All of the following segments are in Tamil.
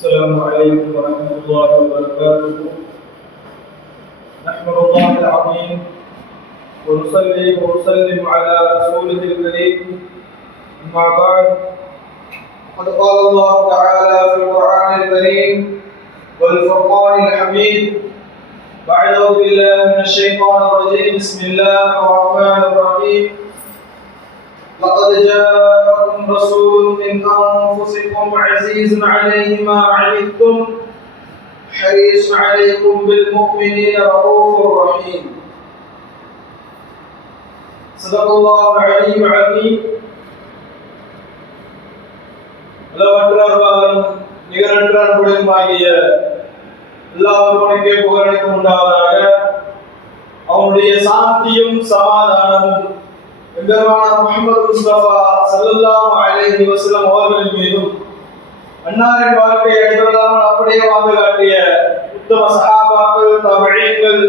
السلام عليكم ورحمة الله وبركاته. نحمد الله العظيم ونصلي ونسلم على رسوله الكريم. أما بعد قد قال الله تعالى في القرآن الكريم والفرقان الحميد. أعوذ بالله من الشيطان الرجيم. بسم الله الرحمن الرحيم. لقد جاءكم رسول من أنفسكم عزيز عليه ما عنتم حريص عليكم بالمؤمنين رؤوف رحيم صدق الله العلي العظيم அளவற்றாலும் நிகரற்ற அன்புடையும் ஆகிய எல்லாவருக்கே புகழனைக்கும் உண்டாவதாக அவனுடைய சாந்தியும் சமாதானமும் எம்பெருமான முகமது முஸ்தபா சல்லல்லாஹு அலைஹி வஸல்லம் அவர்களின் மீதும் அன்னாரின் அடிபடாமல் அப்படியே வாழ்ந்து காட்டிய உத்தம சஹாபாக்கள் தபழீன்கள்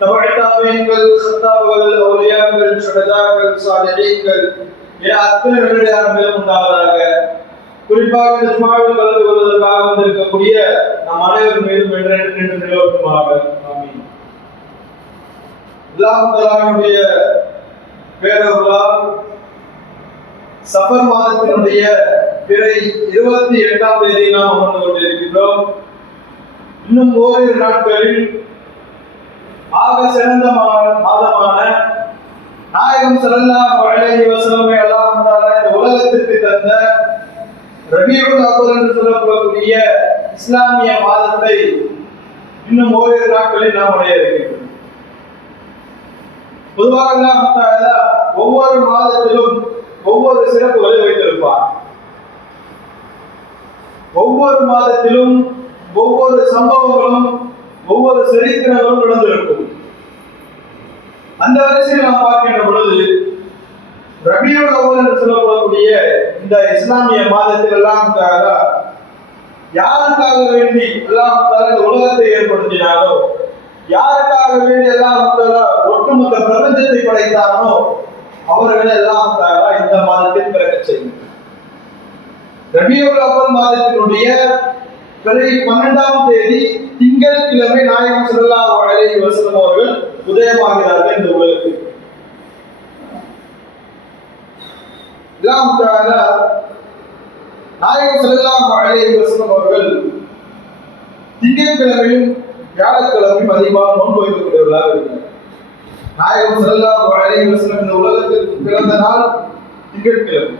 தபழ் தாபீன்கள் சத்தாபுகள் அவுலியாக்கள் சாலிஹீன்கள் என அத்தனை உண்டாவதாக. குறிப்பாக இந்த கலந்து கொள்வதற்காக வந்திருக்கக்கூடிய நம் அனைவர் மீதும் என்றென்று நிலவட்டுமாக ஆமீன். அல்லாஹ் பேரவர்களால் சஃபர் மாதத்தினுடைய பிறை இருபத்தி எட்டாம் தேதி நாம் அமர்ந்து கொண்டிருக்கின்றோம். இன்னும் ஓரிரு நாட்களில் ஆக சிறந்த மா- மாதமான நாயகம் சரல்லா பழைய வசனமே எல்லாம் தஆலா இந்த உலகத்திற்கு தந்த ரபியுல் அவ்வல் என்று சொல்லப்படக்கூடிய இஸ்லாமிய மாதத்தை இன்னும் ஓரிரு நாட்களில் நாம் அடைய இருக்கின்றோம். பொதுவாக அல்லாஹ் ஒவ்வொரு மாதத்திலும் ஒவ்வொரு சிறப்புகளை வைத்திருப்பார் ஒவ்வொரு மாதத்திலும் ஒவ்வொரு சம்பவங்களும் ஒவ்வொரு சரித்திரங்களும் நடந்திருக்கும். அந்த வரிசையில் நாம் பார்க்கின்ற பொழுது ரபியோட என்று சொல்லப்படக்கூடிய இந்த இஸ்லாமிய மாதத்தில் எல்லாம் யாருக்காக வேண்டி எல்லாம் இந்த உலகத்தை ஏற்படுத்தினாரோ யாருக்காக வேண்டி எல்லாம் ஒட்டுமொத்த பிரபஞ்சத்தை படைத்தானோ அவர்கள் எல்லாம் இந்த மாதத்தில் பிறக்க செய்யும் ரபியுல் அவ்வல் மாதத்தினுடைய பன்னெண்டாம் தேதி திங்கட்கிழமை நாயகம் ஸல்லல்லாஹு அலைஹி வஸல்லம் அவர்கள் உதயமாகிறார்கள் இந்த உலகத்தில் நாயகம் ஸல்லல்லாஹு அலைஹி வஸல்லம் அவர்கள் திங்கட்கிழமையும் வியாழக்கிழமையும் அதிகமாக நோன்பு வைக்கக்கூடியவர்களாக இருக்கிறார் நாயகம் செல்லா அலைஹி வஸல்லம் இந்த உலகத்திற்கு பிறந்த நாள் திங்கட்கிழமை.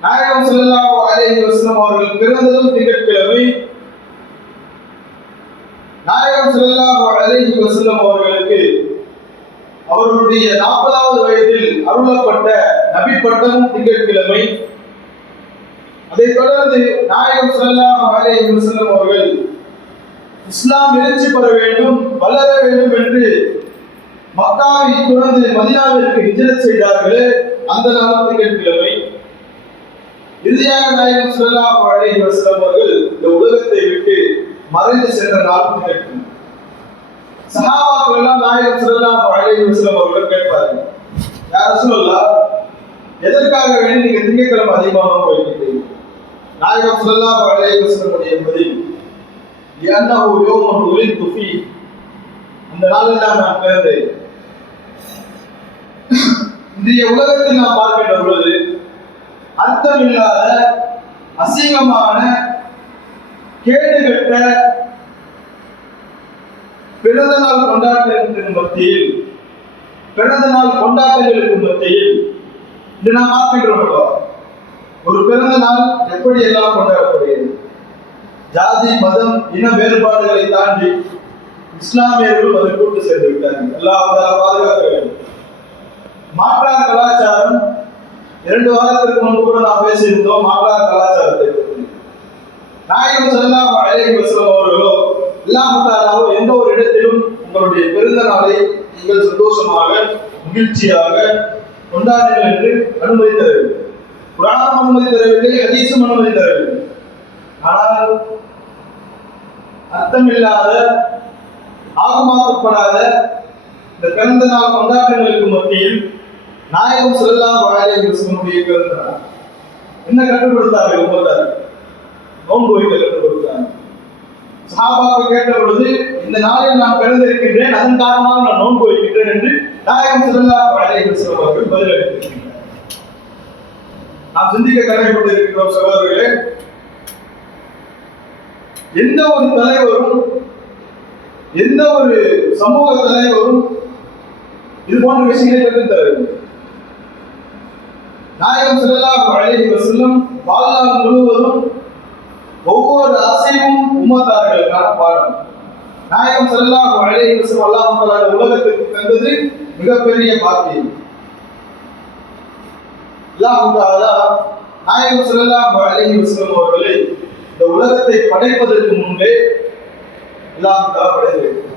நாயகம் செல்லா அலைஹி வஸல்லம் அவர்கள் பிறந்ததும் திங்கட்கிழமை. நாயகம் செல்லா அலைஹி வஸல்லம் அவர்களுக்கு அவர்களுடைய நாற்பதாவது வயதில் அருளப்பட்ட நபி பட்டம் திங்கட்கிழமை. அதைத் தொடர்ந்து நாயகம் செல்லா அலைஹி வஸல்லம் அவர்கள் இஸ்லாம் எழுச்சி பெற வேண்டும் வளர வேண்டும் என்று மக்காவை துறந்து மதினாவிற்கு ஹிஜ்ரத் செய்தார்களே அந்த நாள் கிழமை இறுதியாக நாயகம் சுல்லா அலைஹி வஸல்லம் அவர்கள் இந்த உலகத்தை விட்டு மறைந்து சென்ற நாள் கேட்கும் சஹாபாக்கள் எல்லாம் நாயகம் சுல்லா அலைஹி வஸல்லம் அவர்கள் கேட்பார்கள் யார் ரசூலுல்லாஹ் எதற்காக வேண்டி நீங்க திங்கட்கிழமை அதிகமாக போயிருக்கீங்க? நாயகம் சுல்லா அலைஹி வஸல்லம் பதில் لأنه يوم ولدت فيه. அந்த நாளில் தான் நான் பிறந்தேன் இன்றைய உலகத்தில் நாம் பார்க்கின்ற பொழுது அர்த்தமில்லாத அசிங்கமான கேடுகட்ட பிறந்த நாள் கொண்டாட்டத்தின் மத்தியில். பிறந்த நாள் கொண்டாட்டங்களுக்கு மத்தியில். இன்று நாம் பார்க்கின்றோம். ஒரு பிறந்த நாள் எப்படி எல்லாம் கொண்டாடப்படுகிறது? ஜாதி மதம் இன வேறுபாடுகளை தாண்டி இஸ்லாமியர்களும் அதை கூட்டு சேர்ந்து விட்டார்கள். எல்லாம் பாதுகாக்க வேண்டும் மாற்றார் கலாச்சாரம் இரண்டு வாரத்திற்கு முன்பு கூட நாம் பேசியிருந்தோம் மாற்றார் கலாச்சாரத்தை நாயகம் செல்லாம் அழகி வஸல்லம் அவர்களோ இல்லாமத்தாராவோ எந்த ஒரு இடத்திலும் உங்களுடைய பிறந்த நாளை நீங்கள் சந்தோஷமாக மகிழ்ச்சியாக கொண்டாடுங்கள் என்று அனுமதி தரவில்லை. புராணம் அனுமதி தரவில்லை அதிசம் அனுமதி தரவில்லை. ஆனால் அர்த்தமில்லாத ஆகமாக்கப்படாத இந்த பிறந்த நாள் கொண்டாட்டங்களுக்கு மத்தியில் நாயகம் செல்லாம் வாழை கிருஷ்ணனுடைய பிறந்த என்ன கற்றுக் கொடுத்தார்கள் உமத்தார் நோன்பு வைக்க கற்றுக் கொடுத்தாங்க சஹாபாக்கள் கேட்ட பொழுது இந்த நாளில் நான் பிறந்திருக்கின்றேன் அதன் காரணமாக நான் நோன்பு வைக்கின்றேன் என்று நாயகம் ஸல்லல்லாஹு வாழை கிருஷ்ணன் அவர்கள் பதிலளித்திருக்கின்றனர். நாம் சிந்திக்க கடமைப்பட்டிருக்கிறோம் சகோதரர்களே எந்த ஒரு தலைவரும் எந்த ஒரு சமூக தலைவரும் இது போன்ற விஷயங்களை கற்றுத் தர நாயகம் ஸல்லல்லாஹு அலைஹி செல்லும் வாழ்நாள் முழுவதும் ஒவ்வொரு அசைவும் உம்மத்தார்களுக்கான பாடம். நாயகம் ஸல்லல்லாஹு பழைய செல்லும் அல்லாஹ் உலகத்திற்கு தந்தது மிகப்பெரிய பாக்கியம். அல்லாஹ் தஆலா நாயகம் ஸல்லல்லாஹு பழைய செல்லும் அவர்களை இந்த உலகத்தை படைப்பதற்கு முன்பே அல்லாஹ் தஆலா படைத்து வைத்தார்.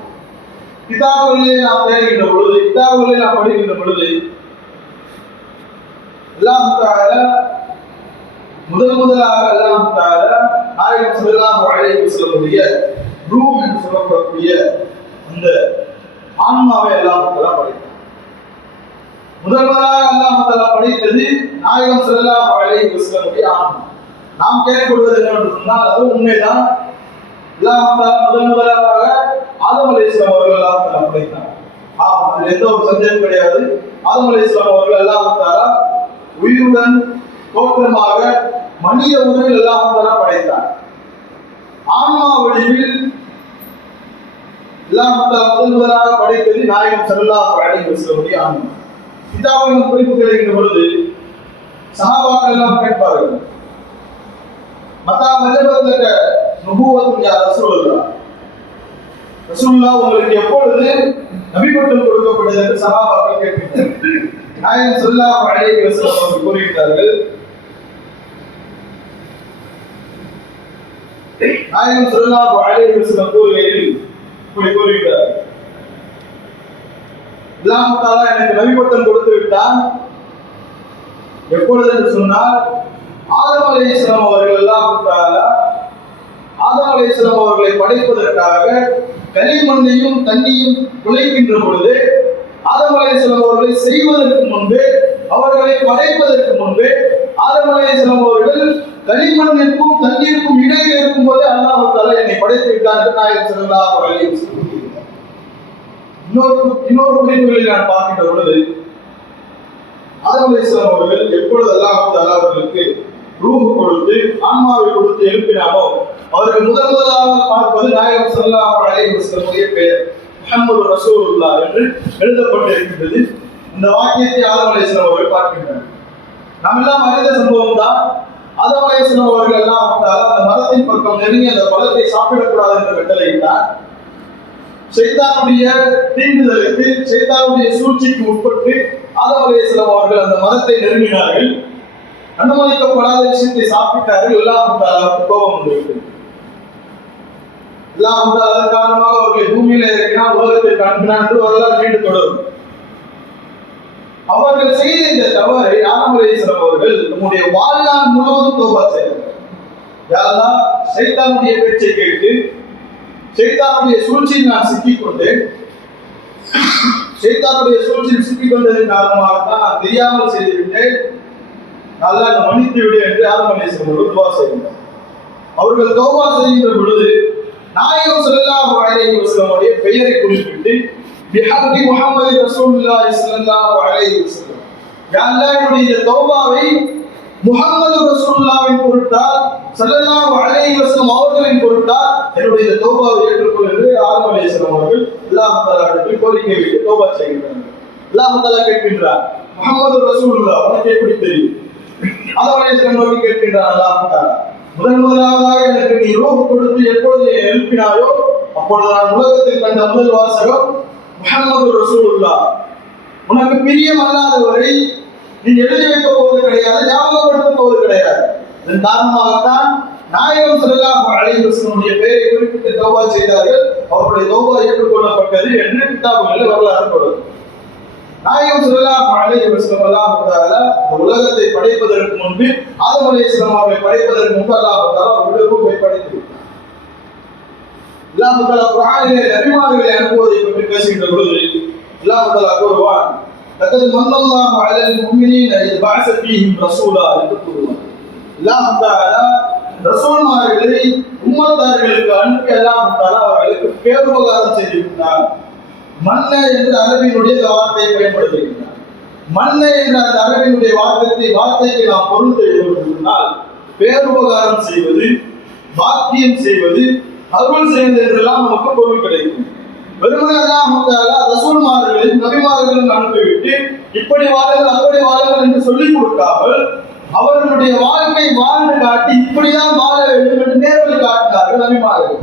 கிதாபுகளிலே நாம் தேடுகின்ற பொழுது கிதாபுகளிலே நாம் படிக்கின்ற பொழுது அல்லாஹ் தஆலா முதல் முதலாக எல்லாம் தாழ நாயகம் ஸல்லல்லாஹு அழைப்பு சொல்லக்கூடிய ரூஹ் என்று சொல்லப்படக்கூடிய அந்த ஆன்மாவை எல்லாம் தஆலா படைத்தார். முதல் முதலாக எல்லாம் படைத்தது நாயகம் சொல்லலாம் அழைப்பு சொல்லக்கூடிய ஆன்மா. நாம் கேட்கப்படுவது என்னவென்றால் அது உண்மைதான். அல்லாஹ் தஆலா முதலாக ஆதம் இஸ்லாம் அவர்கள் அல்லாஹ் படைத்தார் ஆம் அதில் எந்த ஒரு சந்தேகம் கிடையாது. ஆதம் இஸ்லாம் அவர்கள் அல்லாஹ் தஆலா உயிருடன் தோற்றமாக மனித உருவில் அல்லாஹ் தஆலா படைத்தார் ஆன்மா வடிவில் அல்லாஹ் தஆலா முதல் முதலாக படைத்தது நாயகம் ஸல்லல்லாஹு அலைஹி சொல்லக்கூடிய ஆன்மா. கிதாபின் குறிப்பு கிடைக்கின்ற பொழுது சகாபாக்கள் எல்லாம் கேட்பார்கள். மத்தா வஜபத்தக்க நுபுவத்தும் யா ரசூலுல்லாஹ் உங்களுக்கு எப்பொழுது நபிப்பட்டம் கொடுக்கப்பட்டது என்று சஹாபாக்கள் கேட்கின்றனர். நாயகம் ஸல்லல்லாஹு அலைஹி வஸல்லம் அவர்கள் கூறுகிறார்கள் நாயகம் ஸல்லல்லாஹு அலைஹி வஸல்லம் கூறுகையில் இப்படி கூறுகிறார் எனக்கு நபிப்பட்டம் கொடுத்து விட்டான் எப்பொழுது என்று சொன்னால் ஆதம் அலைஹிஸ்ஸலாம் அவர்கள் எல்லாம் தஆலா ஆதம் அலைஹிஸ்ஸலாம் அவர்களை படைப்பதற்காக களிமண்ணையும் தண்ணியும் குலைக்கின்ற பொழுது ஆதம் அலைஹிஸ்ஸலாம் அவர்களை செய்வதற்கு முன்பே அவர்களை படைப்பதற்கு முன்பே ஆதம் அலைஹிஸ்ஸலாம் அவர்கள் களிமண்ணிற்கும் தண்ணீருக்கும் இடையே இருக்கும் போதே அல்லாஹ் என்னை படைத்து விட்டார் என்று நாயகம் இன்னொரு இன்னொரு குறிப்புகளில் நான் பார்க்கின்ற பொழுது ஆதம் அலைஹிஸ்ஸலாம் அவர்கள் எப்பொழுது அல்லாஹ் அவர்களுக்கு ரூஹ் கொடுத்து ஆன்மாவை கொடுத்து எழுப்பினாரோ? அவர்கள் முதல் முதலாக பார்ப்பது நாயகம் சல்லா அலைஹி பெயர் முகமது ரசூலுல்லா என்று எழுதப்பட்டிருக்கின்றது. இந்த வாக்கியத்தை ஆதம் அலைஹிஸ்ஸலாம் அவர்கள் பார்க்கின்றனர். நாம் எல்லாம் அறிந்த சம்பவம் தான். ஆதம் அலைஹிஸ்ஸலாம் அவர்கள் எல்லாம் அந்த மரத்தின் பக்கம் நெருங்கி அந்த பழத்தை சாப்பிடக்கூடாது என்று கட்டளையிட்டார் சைத்தானுடைய தீண்டுதலுக்கு சைத்தானுடைய சூழ்ச்சிக்கு உட்பட்டு ஆதம் அலைஹிஸ்ஸலாம் அவர்கள் அந்த மரத்தை நெருங்கினார்கள். அனுமதிக்கப்படாத விஷயத்தை சாப்பிட்டார்கள் எல்லாம் அவருக்கு கோபம் வந்துவிட்டது எல்லாம் வந்து அதன் காரணமாக அவர்கள் பூமியில இறக்கினால் உலகத்திற்கு அனுப்பினார் என்று வரலாறு தொடரும். அவர்கள் செய்த இந்த தவறை ஆதம் அவர்கள் நம்முடைய வாழ்நாள் முழுவதும் தோபா செய்தார்கள் யாரெல்லாம் சைத்தானுடைய பேச்சை கேட்டு சைத்தானுடைய சூழ்ச்சியில் நான் சிக்கிக்கொண்டேன். சைத்தானுடைய சூழ்ச்சியில் சிக்கிக்கொண்டதன் காரணமாக தான் நான் தெரியாமல் செய்துவிட்டேன். நல்லா மன்னித்து விடு என்று ஆதம் அலைஹிஸ்ஸலாம் அவர்கள் துவா செய்கிறார் அவர்கள் தௌபா செய்கின்ற பொழுது நாயகம் ஸல்லல்லாஹு அலைஹி வஸல்லமுடைய பெயரை குறிப்பிட்டு பிஹக்கி முஹம்மது ரசூலுல்லாஹி ஸல்லல்லாஹு அலைஹி வஸல்லம். யா என்னுடைய இந்த தௌபாவை முஹம்மது ரசூலுல்லாஹ்வின் பொருட்டால் ஸல்லல்லாஹு அலைஹி வஸல்லம் அவர்களின் பொருட்டால் என்னுடைய இந்த தௌபாவை ஏற்றுக்கொள் என்று ஆதம் அலைஹிஸ்ஸலாம் அவர்கள் அல்லாஹ் தஆலாவுக்கு கோரிக்கை வைத்து தௌபா செய்கின்றனர். அல்லாஹ் தஆலா கேட்கின்றார் முஹம்மது ரசூலுல்லாஹ் உனக்கு எப்படி தெரியும்? ஆதம் அலைஹிஸ்ஸலாம் நோக்கி கேட்கின்றார் அல்லாஹ் முதன் முதலாவதாக எனக்கு நீ ரூஹ் கொடுத்து எப்பொழுது எழுப்பினாயோ அப்பொழுது நான் உலகத்தில் கண்ட முதல் வாசகம் முகமது ரசூலுல்லாஹ். உனக்கு பிரியம் அல்லாதவரை நீ எழுதி வைக்க போவது கிடையாது ஞாபகப்படுத்த போவது கிடையாது. இதன் காரணமாகத்தான் நாயகம் ஸல்லல்லாஹு அலைஹி பெயரை குறிப்பிட்டு தௌபா செய்தார்கள். அவருடைய தௌபா ஏற்றுக்கொள்ளப்பட்டது என்று கிதாபுகளில் வரலாறு தொடரும் நாயகம் ஸல்லல்லாஹு அலைஹி வஸல்லம் அல்லாஹ் தஆலா இந்த உலகத்தை படைப்பதற்கு முன்பு ஆதம் அலைஹிஸ்ஸலாம் அவர்களை படைப்பதற்கு முன்பு அல்லாஹ் தஆலா ஒரு ரூபை படைத்து விட்டார். அல்லாஹ் தஆலா குர்ஆனிலே நபிமார்களை அனுப்புவதை பற்றி பேசுகின்ற பொழுது அல்லாஹ் தஆலா கூறுவான் لقد من الله على المؤمنين إذ بعث فيهم رسولا என்று கூறுவான் அல்லாஹ் தஆலா ரசூல்மார்களை உம்மத்தார்களுக்கு அனுப்பி அல்லாஹ் தஆலா அவர்களுக்கு பேருபகாரம் செய்திருக்கிறார் மன்ன என்று அரபியினுடைய இந்த வார்த்தையை பயன்படுத்துகின்றார். மன்ன என்ற அந்த அரபியினுடைய வார்த்தை வார்த்தைக்கு நாம் பொருள் தெரிவித்தால் பேருபகாரம் செய்வது பாக்கியம் செய்வது அருள் செய்வது என்றெல்லாம் நமக்கு பொருள் கிடைக்கும். வெறுமனே அல்லாஹ் அனுப்பிவிட்டு இப்படி வாழ்கள் அப்படி வாழ்கள் என்று சொல்லிக் கொடுக்காமல் அவர்களுடைய வாழ்க்கை வாழ்ந்து காட்டி இப்படிதான் வாழ வேண்டும் என்று நேரில் காட்டினார்கள் நபிமார்கள்.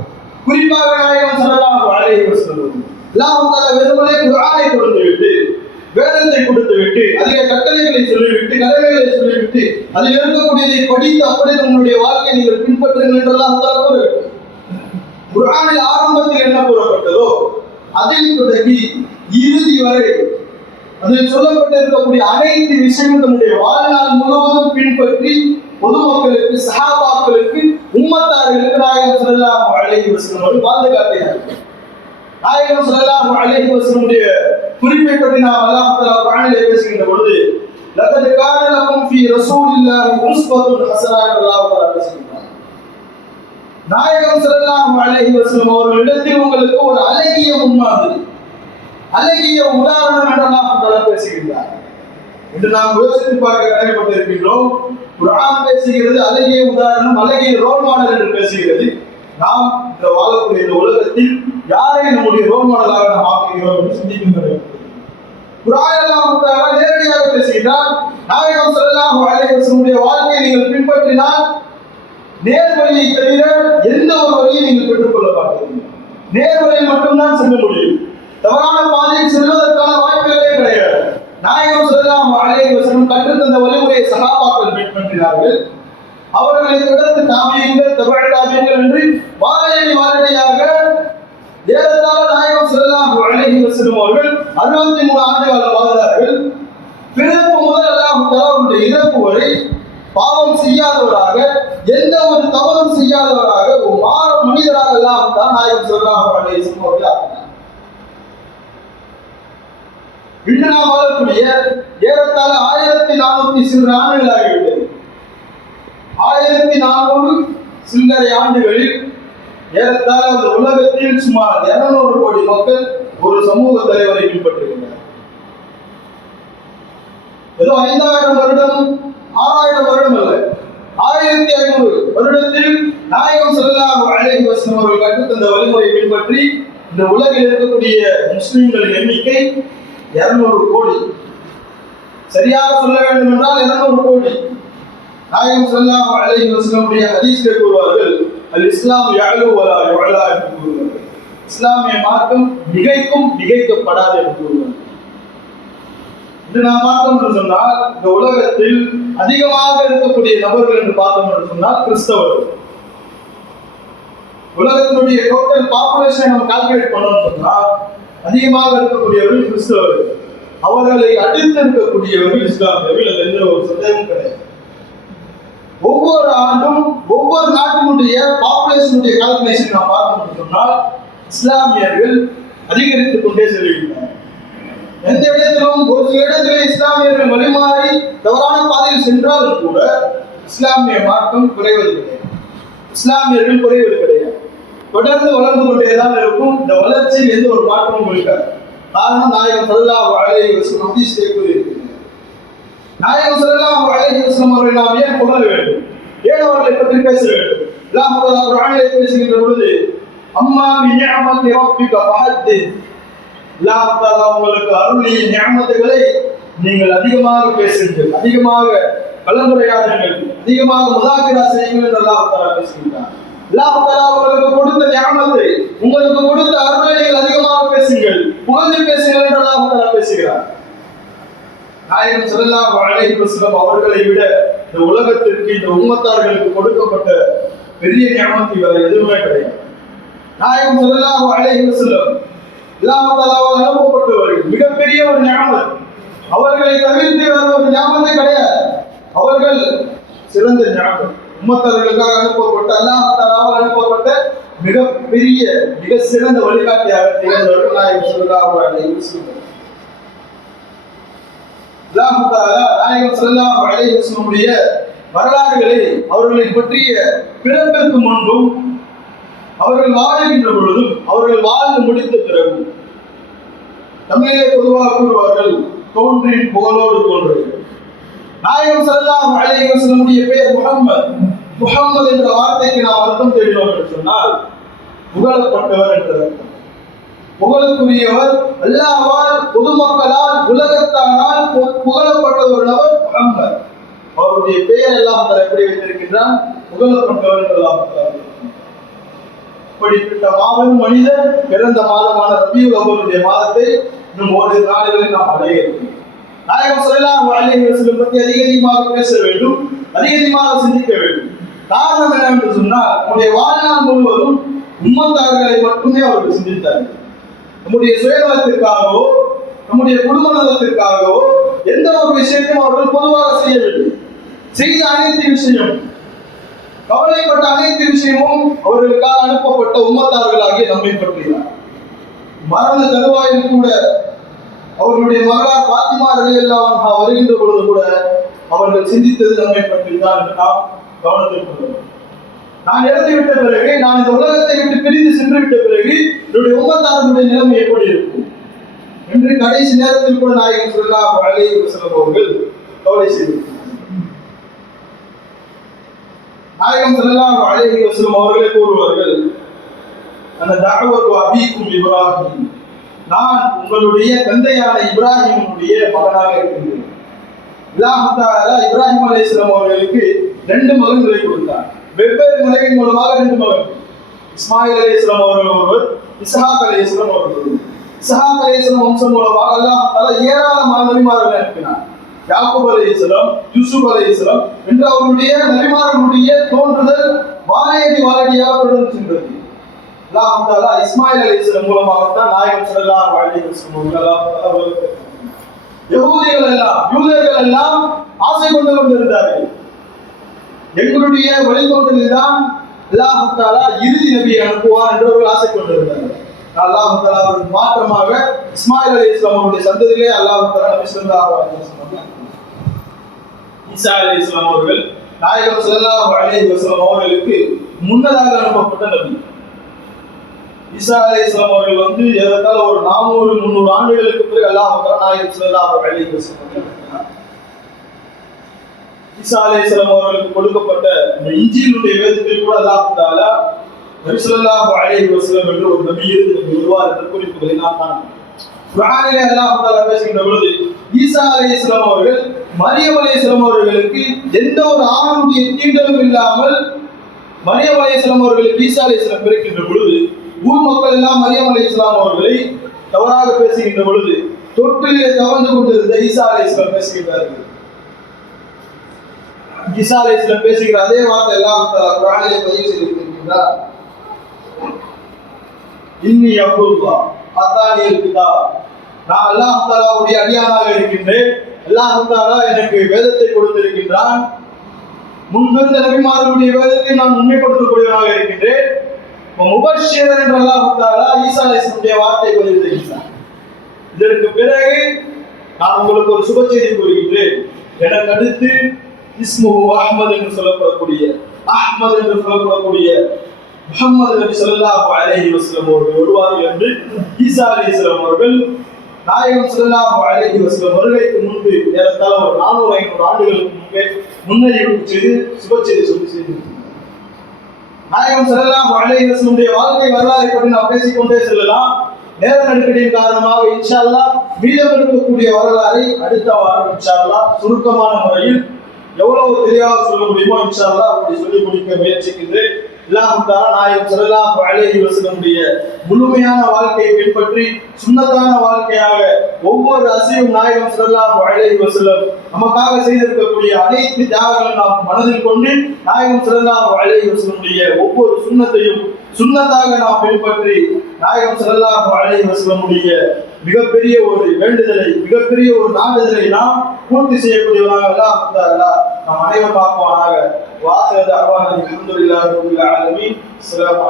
குறிப்பாக நாயகம் சொல்லலாம் வாழையை வஸல்லம் அல்லாஹ் தஆலா வெறுமனே குரானை கொடுத்து விட்டு வேதத்தை கொடுத்து விட்டு அதிக கட்டளைகளை சொல்லிவிட்டு கலைகளை சொல்லிவிட்டு அதில் இருக்கக்கூடியதை படித்து அப்படியே உங்களுடைய வாழ்க்கையை நீங்கள் பின்பற்றுங்கள் என்றெல்லாம் தஆலா கூறவில்லை ஆரம்பத்தில் என்ன கூறப்பட்டதோ அதில் தொடங்கி இறுதி வரை அதில் சொல்லப்பட்டிருக்கக்கூடிய அனைத்து விஷயங்களுடைய நம்முடைய வாழ்நாள் முழுவதும் பின்பற்றி பொதுமக்களுக்கு சகாபாக்களுக்கு உம்மத்தார்களுக்கு நாயகம் ஸல்லல்லாஹு அலைஹி வசனம் அவர்கள் நாயகம் சொல்லலாம் அழகி வசனுடைய குறிப்பை பற்றி நாம் அல்லாஹ் தலா குரானிலே பேசுகின்ற பொழுது லகத் காரணம் ஃபி ஃபீ ரசூலில்லாஹி உஸ்வத்துன் ஹசனா என்று அல்லாஹ் தலா பேசுகின்றார் நாயகம் ஸல்லல்லாஹு அழகி வசனம் அவர்களிடத்தில் உங்களுக்கு ஒரு அழகிய முன்மாதிரி அழகிய உதாரணம் என்று அல்லாஹ் தலா பேசுகின்றார் என்று நாம் யோசித்து பார்க்க கடமைப்பட்டிருக்கின்றோம் குரான் பேசுகிறது அழகிய உதாரணம் அழகிய ரோல் மாடல் என்று பேசுகிறது. நாம் இந்த வாழக்கூடிய இந்த உலகத்தில் யாரை நம்முடைய ரோல் மாடலாக நாம் ஆக்குகிறோம் என்று சிந்திக்கின்றோம் குர்ஆன் நேரடியாக பேசுகிறார் நாயகம் ஸல்லல்லாஹு அலைஹி வாழ்க்கையை நீங்கள் பின்பற்றினால் நேர்வழியை தவிர எந்த ஒரு வழியை நீங்கள் பெற்றுக்கொள்ள மாட்டீர்கள் நேர் மட்டும்தான் செல்ல முடியும். தவறான பாதையில் செல்வதற்கான வாய்ப்புகளே கிடையாது. நாயகம் செல்லலாம் அலைஹி கற்றுத்தந்த வழிமுறையை சகாபாக்கள் பின்பற்றினார்கள். அவர்களை தொடர்ந்து தாபியங்கள் தபழ் தாபியங்கள் என்று வாரடி வாரடியாக ஏறத்தாழ நாயகம் ஸல்லல்லாஹு அழகி வஸல்லம் அவர்கள் அறுபத்தி மூணு ஆண்டு காலம் வாழ்ந்தார்கள். பிறப்பு முதல் அல்லாஹ் அவருடைய இறப்பு வரை பாவம் செய்யாதவராக எந்த ஒரு தவறும் செய்யாதவராக ஒரு மாற மனிதராக எல்லாம் தான் நாயகம் ஸல்லல்லாஹு அழகி வஸல்லம் அவர்கள் இன்று நாம் வாழக்கூடிய ஏறத்தாழ ஆயிரத்தி நானூத்தி சிறு ஆண்டுகள் ஆகிவிட்டது ஆயிரத்தி நானூறு சில்லறை ஆண்டுகளில் ஏறத்தாழ அந்த உலகத்தில் சுமார் இருநூறு கோடி மக்கள் ஒரு சமூக தலைவரை பின்பற்றுகின்றனர். ஏதோ ஐந்தாயிரம் வருடம் ஆறாயிரம் வருடம் அல்ல ஆயிரத்தி ஐநூறு வருடத்தில் நாயகம் ஸல்லல்லாஹு அழகி வசனம் அவர்கள் கற்றுத்தந்த வழிமுறையை பின்பற்றி இந்த உலகில் இருக்கக்கூடிய முஸ்லிம்களின் எண்ணிக்கை இருநூறு கோடி. சரியாக சொல்ல வேண்டும் என்றால் இருநூறு கோடி. நாயகம் சொல்லாம அழகி வசனமுடைய ஹதீஸ்கள் கூறுவார்கள் அல் இஸ்லாம் யாழு வரா யுஅலா என்று கூறுவார்கள். இஸ்லாமிய மார்க்கம் மிகைக்கும் மிகைக்கப்படாது என்று கூறுவார்கள். இது நாம் பார்த்தோம் என்று சொன்னால் இந்த உலகத்தில் அதிகமாக இருக்கக்கூடிய நபர்கள் என்று பார்த்தோம் என்று சொன்னால் கிறிஸ்தவர்கள். உலகத்தினுடைய டோட்டல் பாப்புலேஷன் நம்ம கால்குலேட் பண்ணோம்னு சொன்னால் அதிகமாக இருக்கக்கூடியவர்கள் கிறிஸ்தவர்கள். அவர்களை அடுத்து இருக்கக்கூடியவர்கள் இஸ்லாமியர்கள் அது எந்த ஒரு சந்தேகமும் கிடையாது. ஒவ்வொரு ஆண்டும் ஒவ்வொரு நாட்டினுடைய பாப்புலேஷனுடைய கால்குலேஷன் நாம் பார்த்தோம் சொன்னால் இஸ்லாமியர்கள் அதிகரித்துக் கொண்டே செல்கின்றனர். எந்த இடத்திலும் ஒரு சில இடங்களில் இஸ்லாமியர்கள் வழிமாறி தவறான பாதையில் சென்றாலும் கூட இஸ்லாமிய மாற்றம் குறைவது கிடையாது இஸ்லாமியர்கள் குறைவது கிடையாது. தொடர்ந்து வளர்ந்து கொண்டேதான் இருக்கும். இந்த வளர்ச்சியில் எந்த ஒரு மாற்றமும் இருக்காது. காரணம் நாயகம் சல்லா அலைஹி வசூல் ஹதீஸிலே நாயகம் ஸல்லல்லாஹு அலைஹி வஸல்லம் அவர்களை நாம் ஏன் புகழ வேண்டும்? ஏன் அவர்களை பற்றி பேச வேண்டும். அல்லாஹ் தஆலா பேசுகின்ற பொழுது அம்மா பி நிஅமத்தி ரப்பிக ஃபஹத்தித் உங்களுக்கு அருளிய நியமத்துகளை நீங்கள் அதிகமாக பேசுங்கள். அதிகமாக கலந்துரையாடுங்கள் அதிகமாக முதாக்கிரா செய்யுங்கள் என்று அல்லாஹ் தஆலா பேசுகின்றார் அல்லாஹ் உங்களுக்கு கொடுத்த ஞாபகத்தை உங்களுக்கு கொடுத்த அருளை அதிகமாக பேசுங்கள். புகழ்ந்து பேசுங்கள் என்று அல்லாஹ் தஆலா பேசுகிறார் நாயகம் செல்லா அலைஹி அவர்களை விட இந்த உலகத்திற்கு இந்த உம்மத்தார்களுக்கு கொடுக்கப்பட்ட பெரிய ஞானத்தை வேற எதுவுமே கிடையாது. நாயகம் செல்லா அலைஹி வஸல்லம் அல்லாஹ் தஆலாவால் அனுப்பப்பட்டவர்கள் மிகப்பெரிய ஒரு ஞாபகம் அவர்களை தவிர்த்து வேற ஒரு ஞாபகமே கிடையாது. அவர்கள் சிறந்த ஞாபகம் உம்மத்தர்களுக்காக அனுப்பப்பட்ட அல்லாஹ் தஆலாவால் அனுப்பப்பட்ட மிகப்பெரிய மிக சிறந்த வழிகாட்டியாக திகழ்ந்தவர்கள் நாயகம் செல்லா அலைஹி அல்லாஹ் தஆலா நாயகம் ஸல்லல்லாஹு அலைஹி வரலாறுகளை அவர்களை பற்றிய பிறப்பிற்கு முன்பும் அவர்கள் வாழ்கின்ற பொழுதும் அவர்கள் வாழ்ந்து முடித்த பிறகும் தமிழே பொதுவாக கூறுவார்கள் தோன்றின் புகழோடு தோன்று நாயகம் செல்லாம் அலைஹி வஸல்லமுடைய பெயர் முகம்மது முகம்மது என்ற வார்த்தைக்கு நாம் அர்த்தம் தெரியும் என்று சொன்னால் புகழப்பட்டவர் என்ற அர்த்தம். புகழுக்குரியவர் அல்லாவால் பொதுமக்களால் உலகத்தானால் புகழப்பட்ட ஒரு நபர் முகம்மது. அவருடைய பெயர் எல்லாம் தர எப்படி வைத்திருக்கின்றான் புகழப்பட்டவர் எல்லாம் இப்படிப்பட்ட மாபெரும் மனிதர் பிறந்த மாதமான ரபியுல் அவருடைய மாதத்தை இன்னும் ஒரு நாடுகளில் நாம் அடைய இருக்கிறோம் நாயகம் சொல்லலாம் அலைஹி பற்றி அதிக அதிகமாக பேச வேண்டும் அதிக அதிகமாக சிந்திக்க வேண்டும். காரணம் என்னவென்று சொன்னால் நம்முடைய வாழ்நாள் முழுவதும் உம்மத்தார்களை மட்டுமே அவர்கள் சிந்தித்தார்கள். நம்முடைய சுயநலத்திற்காகவோ நம்முடைய குடும்ப நலத்திற்காகவோ எந்த ஒரு விஷயத்தையும் அவர்கள் பொதுவாக செய்யவில்லை செய்த அனைத்து விஷயம் கவலைப்பட்ட அனைத்து விஷயமும் அவர்களுக்காக அனுப்பப்பட்ட உம்மத்தார்களாகிய நம்மை பற்றினார் மரண தருவாயில் கூட அவர்களுடைய மகளார் பாத்திமா ரலியல்லாஹு வருகின்ற பொழுது கூட அவர்கள் சிந்தித்தது நம்மை பற்றி தான் என்று நாம் கவனத்தில் கொள்ள வேண்டும். நான் இறந்து விட்ட பிறகு நான் இந்த உலகத்தை விட்டு பிரிந்து சென்று விட்ட பிறகு என்னுடைய உம்மத்தார்களுடைய நிலைமை எப்படி இருக்கும்? என்று கடைசி நேரத்தில் கூட நாயகன் ஸல்லல்லாஹு பழைய வஸல்லம் அவர்கள் கவலை செய்திருக்கிறார் நாயகம் ஸல்லல்லாஹு பழைய வசலம் அவர்களே கூறுவார்கள் அந்த தகவல் அபிக்கும் இப்ராஹிம். நான் உங்களுடைய தந்தையான இப்ராஹிமுடைய மகனாக இருக்கின்றேன். அல்லாஹ் இப்ராஹிம் அலைஹிஸ்ஸலாம் அவர்களுக்கு ரெண்டு மகன்களை கொடுத்தார். வெவ்வேறு முறையின் மூலமாக ரெண்டு மகன். இஸ்மாயில் அலைஹிஸ்ஸலாம் அவர்கள் ஒருவர் இஸ்ஹாக் அலைஹிஸ்ஸலாம் அவர்கள் ஒருவர். இஸ்ஹாக் அலைஹிஸ்ஸலாம் வம்சம் மூலமாக எல்லாம் பல ஏராளமான நபிமார்களை அனுப்பினார் யாக்கூப் அலைஹிஸ்ஸலாம் யூசுப் அலைஹிஸ்ஸலாம் என்று அவருடைய நபிமார்களுடைய தோன்றுதல் வாழையடி வாழையடியாக தொடர்ந்து சென்றது அல்லாஹ் தஆலா இஸ்மாயில் அலைஹிஸ்ஸலாம் மூலமாகத்தான் நாயகம் ஸல்லல்லாஹு அலைஹி வஸல்லம் அவர்கள் எல்லாம் யூதர்கள் எல்லாம் ஆசை கொண்டு கொண்டிருந்தார்கள். எங்களுடைய வழிகோட்டில் தான் அல்லாஹ் இறுதி நபியை அனுப்புவார் என்று அவர்கள் ஆசை கொண்டிருந்தார்கள் அல்லாஹ் தஆலா அவருக்கு மாற்றமாக இஸ்மாயில் அலி இஸ்லாம் அவருடைய சந்ததியிலே அல்லாஹ் தஆலா நபி ஸல்லல்லாஹு அலைஹி வஸல்லம் ஈசா அவர்கள் நாயகம் ஸல்லல்லாஹு அலி இஸ்லாம் அவர்களுக்கு முன்னதாக அனுப்பப்பட்ட நபி. ஈசா இஸ்லாம் அவர்கள் வந்து ஏறத்தாழ ஒரு நானூறு முந்நூறு ஆண்டுகளுக்கு பிறகு அல்லாஹ் தஆலா நாயகம் ஸல்லல்லாஹு அலைஹி வஸல்லம் அவர்களை அவர்களுக்கு கொடுக்கப்பட்ட இந்த இஞ்சியிலுடைய வேதத்தில் கூட அல்லாஹால தஆலா நபி அலைஹி வஸல்லம் என்று ஒரு நபி இருந்து வருவார் என்ற குறிப்புகளை நான் காணலாம். குர்ஆனிலே பேசுகின்ற பொழுது ஈசா அலைஹிஸ்ஸலாம் அவர்கள் மரியம் அலைஹிஸ்ஸலாம் அவர்களுக்கு எந்த ஒரு ஆணுடைய தீண்டலும் இல்லாமல் மரியம் அலைஹிஸ்ஸலாம் அவர்களுக்கு ஈசா அலைஹிஸ்ஸலாம் பிறக்கின்ற பொழுது ஊர் மக்கள் எல்லாம் மரியம் அலைஹிஸ்ஸலாம் அவர்களை தவறாக பேசுகின்ற பொழுது தொட்டிலே தவழ்ந்து கொண்டிருந்த ஈசா அலைஹிஸ்ஸலாம் பேசுகின்றார்கள். ஈசா அலைஹிஸ்ஸலாம் பேசுகிற அதே வார்த்தை எல்லாம் குரானிலே பதிவு செய்திருக்கின்றார் இன்னி அப்துல்லா அத்தானியல் பிதா நான் அல்லாஹ் தாலாவுடைய அடியானாக இருக்கின்றேன். அல்லாஹ் தாலா எனக்கு வேதத்தை கொடுத்திருக்கின்றான். முன்பிருந்த நபிமார்களுடைய வேதத்தை நான் உண்மைப்படுத்தக்கூடியவனாக இருக்கின்றேன். முபஷிரன் என்ற அல்லாஹ் தாலா ஈசா அலைஹிஸ்ஸலாமுடைய வார்த்தை பதிவு செய்கின்றான் இதற்கு பிறகு நான் உங்களுக்கு ஒரு சுப செய்தி கூறுகின்றேன். எனக்கு அடுத்து இஸ்முஹு அஹ்மது என்று சொல்லப்படக்கூடிய அஹ்மது என்று சொல்லப்படக்கூடிய முகமது நபி சொல்லாஹு அலஹி வஸ்லம் அவர்கள் வருவார்கள் என்று ஈசா அலைஹிஸ்ஸலாம் அவர்கள் நாயகம் ஸல்லல்லாஹு அலஹி வஸ்லம் வருகைக்கு முன்பு ஏறத்தாழ ஒரு நானூறு ஐநூறு ஆண்டுகளுக்கு முன்பே முன்னறிவிப்பு செய்து சுப சொல்லி செய்திருக்கிறார் நாயகம் ஸல்லல்லாஹு அலைஹி வாழ்க்கை வரலாறு பற்றி நாம் பேசிக்கொண்டே செல்லலாம். நேர நெருக்கடியின் காரணமாக இன்ஷால்லா மீதம் இருக்கக்கூடிய வரலாறை அடுத்த வாரம் இன்ஷால்லா சுருக்கமான முறையில் எவ்வளவு தெளிவாக சொல்ல முடியுமோ இன்ஷால்லா அப்படி சொல்லி முடிக்க முயற்சிக்கின்றேன். அல்லாஹ் தஆலா நாயகம் ஸல்லல்லாஹு அழகி வஸல்லமுடைய முழுமையான வாழ்க்கையை பின்பற்றி சுண்ணத்தான வாழ்க்கையாக ஒவ்வொரு அசையும் நாயகம் ஸல்லல்லாஹு அழகி வசலம் நமக்காக செய்திருக்கக்கூடிய அனைத்து தியாகங்களும் நாம் மனதில் கொண்டு நாயகம் ஸல்லல்லாஹு அழகி வஸல்லமுடைய ஒவ்வொரு சுண்ணத்தையும் சுண்ணத்தாக நாம் பின்பற்றி நாயகம் ஸல்லல்லாஹு அழகி வசலமுடைய மிகப்பெரிய ஒரு வேண்டுதலை மிகப்பெரிய ஒரு நாடுதலை நாம் பூர்த்தி செய்யக்கூடியவனாக எல்லாம் நாம் அனைவரும் பார்ப்போனாக வாசல் அஹ்வான் அல்ஹம்துலில்லாஹி ரப்பில் ஆலமீன். அஸ்ஸலாமு